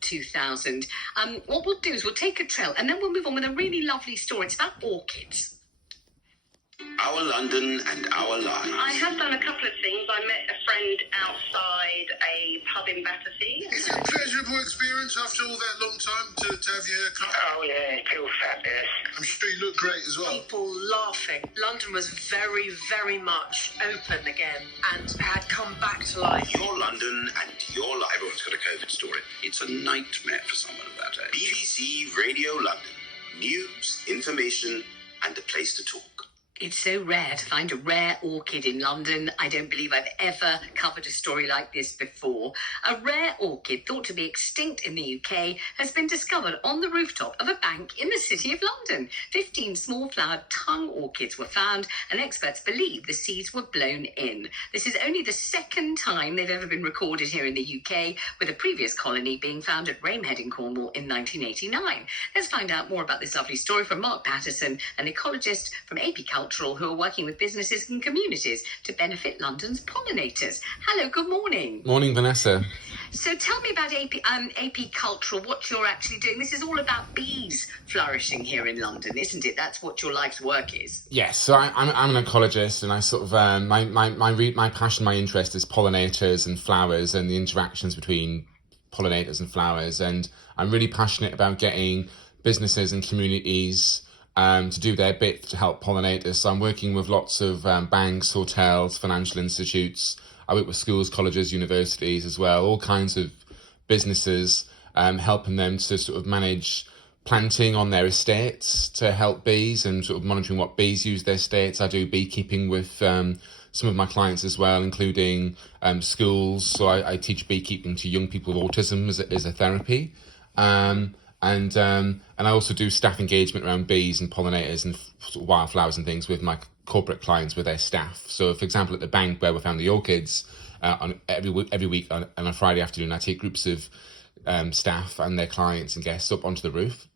2000. What we'll do is we'll take a trail and then we'll move on with a really lovely story. It's about orchids. Our London and our lives. I have done a couple of things. I met a friend outside a pub in Battersea. Is it a pleasurable experience after all that long time to have your hair cut? Oh yeah, it feels fabulous. I'm sure you look great as well. People laughing. London was very, very much open again and had come back to life. Your London and your life. Everyone's got a COVID story. It's a nightmare for someone of that age. BBC Radio London. News, information, and a place to talk. It's so rare to find a rare orchid in London. I don't believe I've ever covered a story like this before. A rare orchid thought to be extinct in the UK has been discovered on the rooftop of a bank in the city of London. 15 small-flowered tongue orchids were found, and experts believe the seeds were blown in. This is only the second time they've ever been recorded here in the UK, with a previous colony being found at Ramehead in Cornwall in 1989. Let's find out more about this lovely story from Mark Patterson, an ecologist from AP Culture, who are working with businesses and communities to benefit London's pollinators. Hello, good morning. Morning, Vanessa. So tell me about AP Cultural, what you're actually doing. This is all about bees flourishing here in London, isn't it? That's what your life's work is. Yes, so I'm an ecologist, and I sort of my passion, my interest is pollinators and flowers and the interactions between pollinators and flowers, and I'm really passionate about getting businesses and communities to do their bit to help pollinators. So I'm working with lots of banks, hotels, financial institutes. I work with schools, colleges, universities as well, all kinds of businesses, helping them to sort of manage planting on their estates to help bees and sort of monitoring what bees use their estates. I do beekeeping with some of my clients as well, including schools. So I teach beekeeping to young people with autism as a therapy. And I also do staff engagement around bees and pollinators and sort of wildflowers and things with my corporate clients with their staff. So, for example, at the bank where we found the orchids, on every week on a Friday afternoon, I take groups of staff and their clients and guests up onto the roof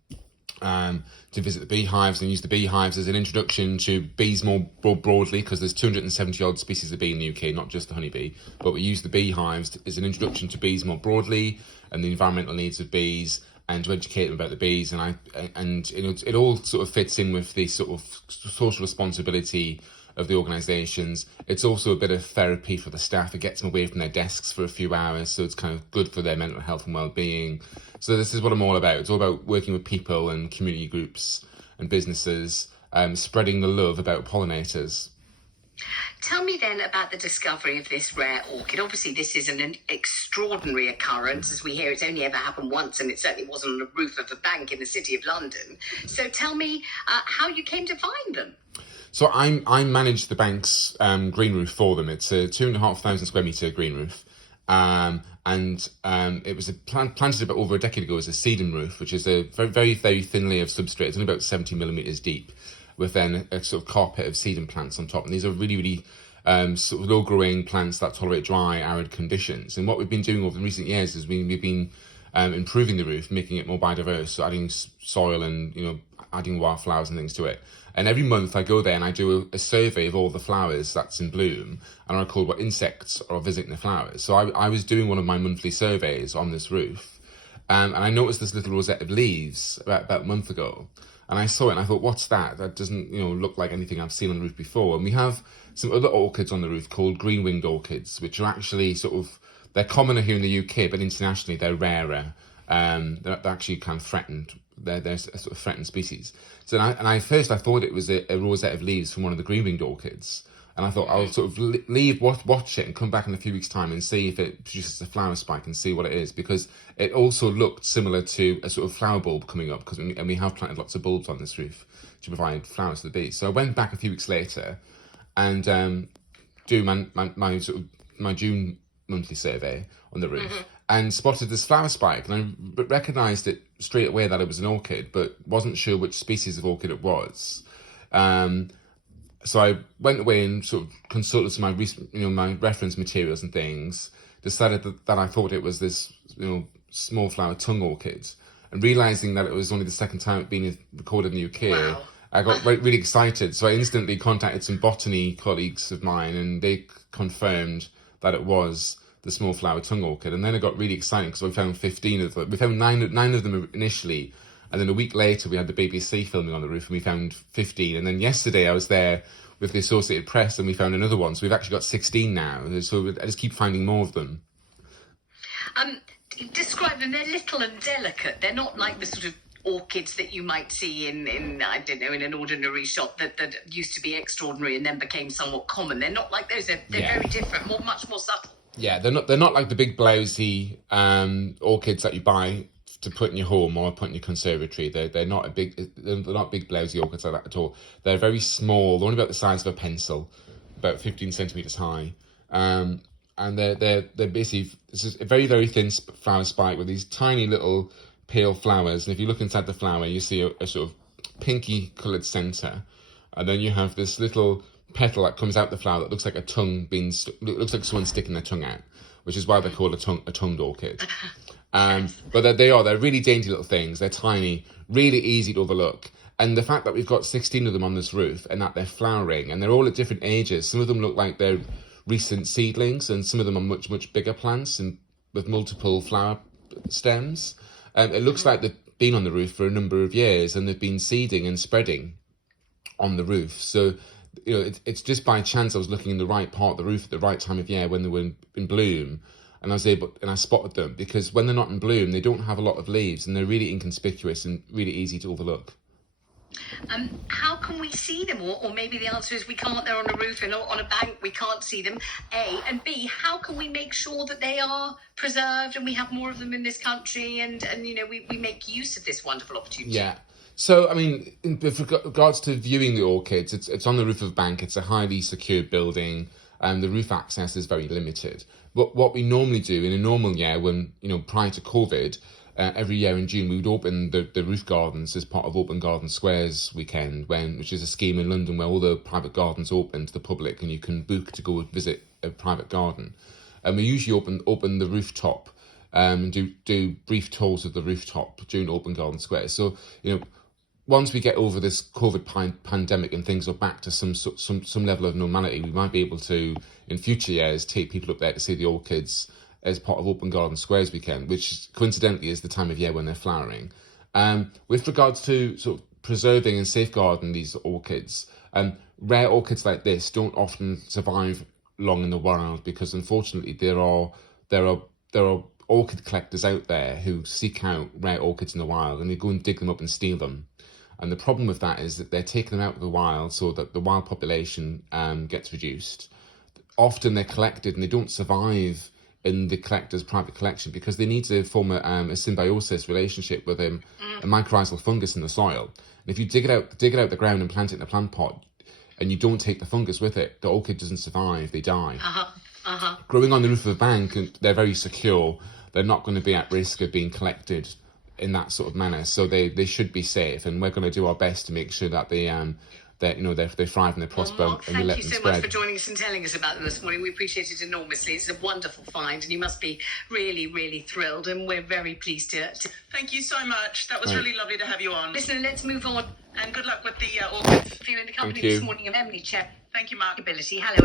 to visit the beehives and use the beehives as an introduction to bees more broadly, because there's 270 odd species of bee in the UK, not just the honeybee, but we use the beehives as an introduction to bees more broadly and the environmental needs of bees, and to educate them about the bees, and it all sort of fits in with the sort of social responsibility of the organisations. It's also a bit of therapy for the staff. It gets them away from their desks for a few hours, so it's kind of good for their mental health and well-being. So this is what I'm all about. It's all about working with people and community groups and businesses, spreading the love about pollinators. Tell me then about the discovery of this rare orchid. Obviously, this is an extraordinary occurrence. As we hear, it's only ever happened once, and it certainly wasn't on the roof of a bank in the city of London. So tell me how you came to find them. So I manage the bank's green roof for them. It's a 2,500 square metre green roof. And it was planted about over a decade ago as a sedum roof, which is a very, very, very thin layer of substrate. It's only about 70 millimetres deep, with then a sort of carpet of sedum plants on top. And these are really, really sort of low-growing plants that tolerate dry, arid conditions. And what we've been doing over the recent years is we've been improving the roof, making it more biodiverse, so adding soil and adding wildflowers and things to it. And every month I go there and I do a survey of all the flowers that's in bloom, and I record what insects are visiting the flowers. So I was doing one of my monthly surveys on this roof, and I noticed this little rosette of leaves about a month ago. And I saw it and I thought, what's that? That doesn't, look like anything I've seen on the roof before. And we have some other orchids on the roof called green-winged orchids, which are actually they're commoner here in the UK, but internationally they're rarer. They're actually kind of threatened. They're a sort of threatened species. So I thought it was a rosette of leaves from one of the green-winged orchids. And I thought I'll sort of watch it and come back in a few weeks' time and see if it produces a flower spike and see what it is, because it also looked similar to a sort of flower bulb coming up, and we have planted lots of bulbs on this roof to provide flowers to the bees. So I went back a few weeks later and do my June monthly survey on the roof, and spotted this flower spike, and I recognised it straight away that it was an orchid, but wasn't sure which species of orchid it was. So I went away and sort of consulted some of my reference materials and things, decided that I thought it was this, small flower tongue orchid, and realising that it was only the second time it been recorded in the UK. Wow. I got really excited. So I instantly contacted some botany colleagues of mine, and they confirmed that it was the small flower tongue orchid. And then it got really exciting because we found 15 of them. We found nine of them initially, and then a week later we had the BBC filming on the roof and we found 15. And then yesterday I was there with the Associated Press and we found another one. So we've actually got 16 now. So I just keep finding more of them. Describe them. They're little and delicate. They're not like the sort of orchids that you might see in I don't know, in an ordinary shop that used to be extraordinary and then became somewhat common. They're not like those. They're very different, much more subtle. Yeah, they're not like the big blousy orchids that you buy to put in your home or put in your conservatory. They're not big blousy orchids like that at all. They're very small. They're only about the size of a pencil, about 15 centimeters high. And they're basically, this is a very, very thin flower spike with these tiny little pale flowers. And if you look inside the flower, you see a sort of pinky coloured centre. And then you have this little petal that comes out the flower that looks like a tongue looks like someone sticking their tongue out, which is why they're called a tongued orchid. But they're really dainty little things. They're tiny, really easy to overlook. And the fact that we've got 16 of them on this roof and that they're flowering and they're all at different ages. Some of them look like they're recent seedlings and some of them are much, much bigger plants and with multiple flower stems. It looks like they've been on the roof for a number of years and they've been seeding and spreading on the roof. So, it's just by chance I was looking in the right part of the roof at the right time of year when they were in bloom, and I spotted them because when they're not in bloom, they don't have a lot of leaves and they're really inconspicuous and really easy to overlook. How can we see them? Or maybe the answer is we can't. They're on a roof and on a bank. We can't see them. A, and B, how can we make sure that they are preserved and we have more of them in this country and we make use of this wonderful opportunity? Yeah. So, I mean, with regards to viewing the orchids, it's on the roof of a bank. It's a highly secured building and the roof access is very limited. But what we normally do in a normal year when, prior to COVID, every year in June, we would open the roof gardens as part of Open Garden Squares weekend, which is a scheme in London where all the private gardens open to the public and you can book to go visit a private garden. And we usually open the rooftop and do brief tours of the rooftop during Open Garden Squares. So, once we get over this COVID pandemic and things are back to some level of normality, we might be able to, in future years, take people up there to see the orchids as part of Open Garden Squares weekend, which coincidentally is the time of year when they're flowering. With regards to sort of preserving and safeguarding these orchids, rare orchids like this don't often survive long in the wild because unfortunately there are orchid collectors out there who seek out rare orchids in the wild and they go and dig them up and steal them. And the problem with that is that they're taking them out of the wild so that the wild population gets reduced. Often they're collected and they don't survive in the collector's private collection because they need to form a symbiosis relationship with a mycorrhizal fungus in the soil. And if you dig it out the ground and plant it in a plant pot and you don't take the fungus with it, the orchid doesn't survive, they die. Growing on the roof of a bank, they're very secure. They're not going to be at risk of being collected in that sort of manner, so they should be safe, and we're going to do our best to make sure that they thrive and they prosper. Mark, and we let thank you them so much spread. for joining us and telling us about them this morning. We appreciate it enormously. It's a wonderful find, and you must be really, really thrilled, and we're very pleased to... Thank you so much. That was really lovely to have you on. Listen, let's move on. And good luck with the orchids. If you're in the company Thank you. this morning of Emily Chair. Thank you, Mark. Ability. Hello.